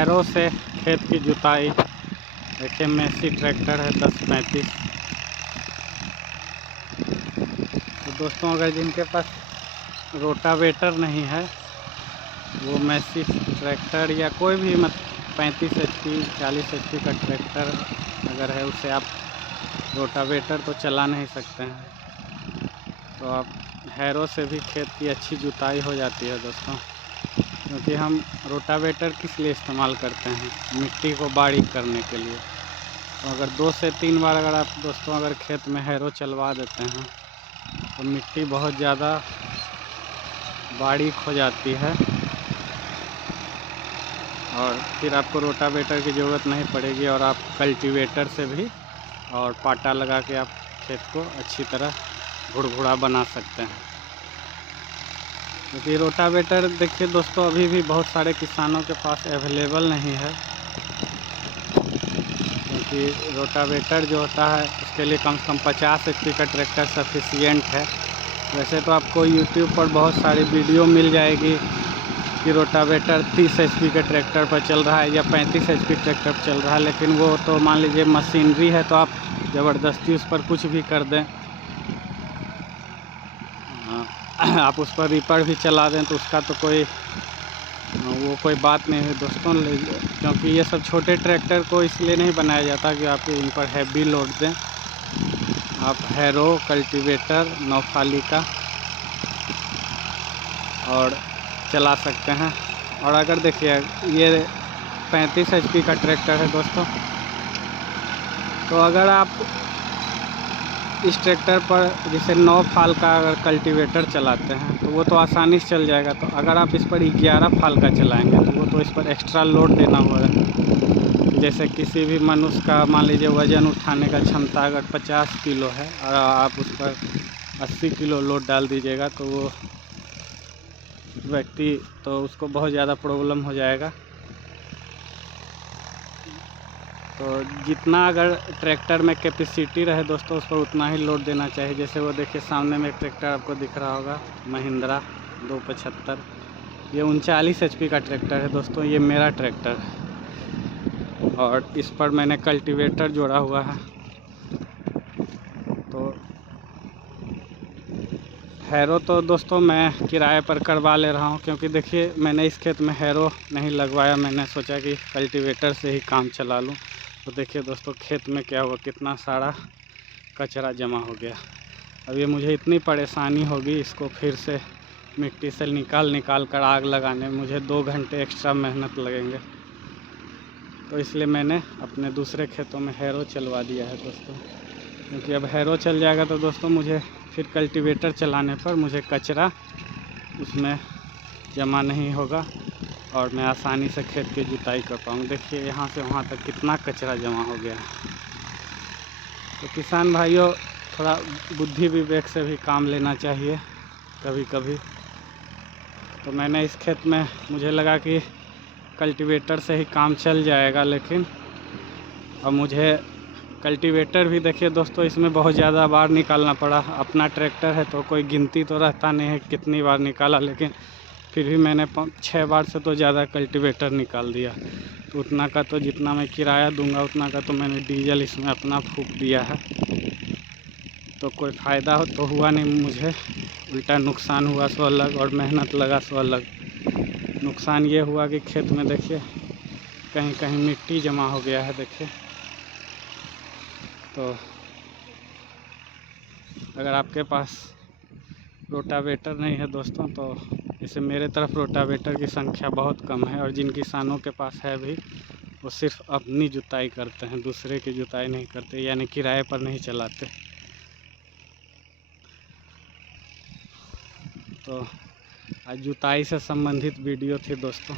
Harrow से खेत की जुताई। देखिए मेसी ट्रैक्टर है 1035। तो दोस्तों अगर जिनके पास रोटावेटर नहीं है वो मेसी ट्रैक्टर या कोई भी 35 HP 40 HP का ट्रैक्टर अगर है उससे आप रोटावेटर तो चला नहीं सकते हैं, तो आप हैरो से भी खेत की अच्छी जुताई हो जाती है दोस्तों। क्योंकि हम रोटावेटर किस लिए इस्तेमाल करते हैं, मिट्टी को बारीक करने के लिए। तो अगर 2 से 3 बार अगर आप दोस्तों अगर खेत में हैरो चलवा देते हैं तो मिट्टी बहुत ज़्यादा बारीक हो जाती है और फिर आपको रोटावेटर की ज़रूरत नहीं पड़ेगी और आप कल्टीवेटर से भी और पाटा लगा के आप खेत को अच्छी तरह भुरभुरा बना सकते हैं। क्योंकि रोटावेटर देखिए दोस्तों अभी भी बहुत सारे किसानों के पास अवेलेबल नहीं है, क्योंकि रोटावेटर जो होता है उसके लिए कम से कम 50 HP का ट्रैक्टर सफिशिएंट है। वैसे तो आपको YouTube पर बहुत सारी वीडियो मिल जाएगी कि रोटावेटर 30 HP के ट्रैक्टर पर चल रहा है या 35 HP ट्रैक्टर पर चल रहा है, लेकिन वो तो मान लीजिए मशीनरी है तो आप ज़बरदस्ती उस पर कुछ भी कर दें, आप उस पर रीपर भी चला दें तो उसका तो कोई बात नहीं है दोस्तों। क्योंकि ये सब छोटे ट्रैक्टर को इसलिए नहीं बनाया जाता कि आप इन पर हैवी लोड दें। आप हैरो, कल्टीवेटर, नौफाली का और चला सकते हैं। और अगर देखिए ये 35 HP का ट्रैक्टर है दोस्तों, तो अगर आप इस ट्रैक्टर पर जैसे 9 फाल का अगर कल्टीवेटर चलाते हैं तो वो तो आसानी से चल जाएगा। तो अगर आप इस पर 11 फाल का चलाएंगे तो वो तो इस पर एक्स्ट्रा लोड देना होगा। जैसे किसी भी मनुष्य का मान लीजिए वज़न उठाने का क्षमता अगर 50 किलो है और आप उस पर 80 किलो लोड डाल दीजिएगा तो वो व्यक्ति तो उसको बहुत ज़्यादा प्रॉब्लम हो जाएगा। तो जितना अगर ट्रैक्टर में कैपेसिटी रहे दोस्तों उस पर उतना ही लोड देना चाहिए। जैसे वो देखिए सामने में एक ट्रैक्टर आपको दिख रहा होगा महिंद्रा 275, ये 39 HP का ट्रैक्टर है दोस्तों। ये मेरा ट्रैक्टर है और इस पर मैंने कल्टीवेटर जोड़ा हुआ है। तो हैरो तो दोस्तों मैं किराए पर करवा ले रहा हूँ, क्योंकि देखिए मैंने इस खेत में हैरो नहीं लगवाया। मैंने सोचा कि कल्टीवेटर से ही काम चला लूँ। तो देखिए दोस्तों खेत में क्या हुआ, कितना सारा कचरा जमा हो गया। अब ये मुझे इतनी परेशानी होगी इसको फिर से मिट्टी से निकाल कर आग लगाने में मुझे 2 घंटे एक्स्ट्रा मेहनत लगेंगे। तो इसलिए मैंने अपने दूसरे खेतों में हैरो चलवा दिया है दोस्तों। क्योंकि अब हैरो चल जाएगा तो दोस्तों मुझे फिर कल्टीवेटर चलाने पर मुझे कचरा उसमें जमा नहीं होगा और मैं आसानी से खेत की जुताई कर पाऊँ। देखिए यहाँ से वहाँ तक कितना कचरा जमा हो गया है। तो किसान भाइयों थोड़ा बुद्धि विवेक से भी काम लेना चाहिए कभी कभी। तो मैंने इस खेत में मुझे लगा कि कल्टीवेटर से ही काम चल जाएगा, लेकिन अब मुझे कल्टीवेटर भी देखिए दोस्तों इसमें बहुत ज़्यादा बार निकालना पड़ा। अपना ट्रैक्टर है तो कोई गिनती तो रहता नहीं है कितनी बार निकाला, लेकिन फिर भी मैंने 6 बार से तो ज़्यादा कल्टीवेटर निकाल दिया। तो उतना का तो जितना मैं किराया दूंगा उतना का तो मैंने डीजल इसमें अपना फूंक दिया है। तो कोई फ़ायदा तो हुआ नहीं मुझे, उल्टा नुकसान हुआ सो अलग और मेहनत लगा सो अलग। नुकसान ये हुआ कि खेत में देखिए कहीं कहीं मिट्टी जमा हो गया है। देखिए तो अगर आपके पास रोटावेटर नहीं है दोस्तों, तो जैसे मेरे तरफ रोटावेटर की संख्या बहुत कम है और जिन किसानों के पास है भी वो सिर्फ अपनी जुताई करते हैं, दूसरे की जुताई नहीं करते, यानी किराए पर नहीं चलाते। तो आज जुताई से संबंधित वीडियो थी दोस्तों।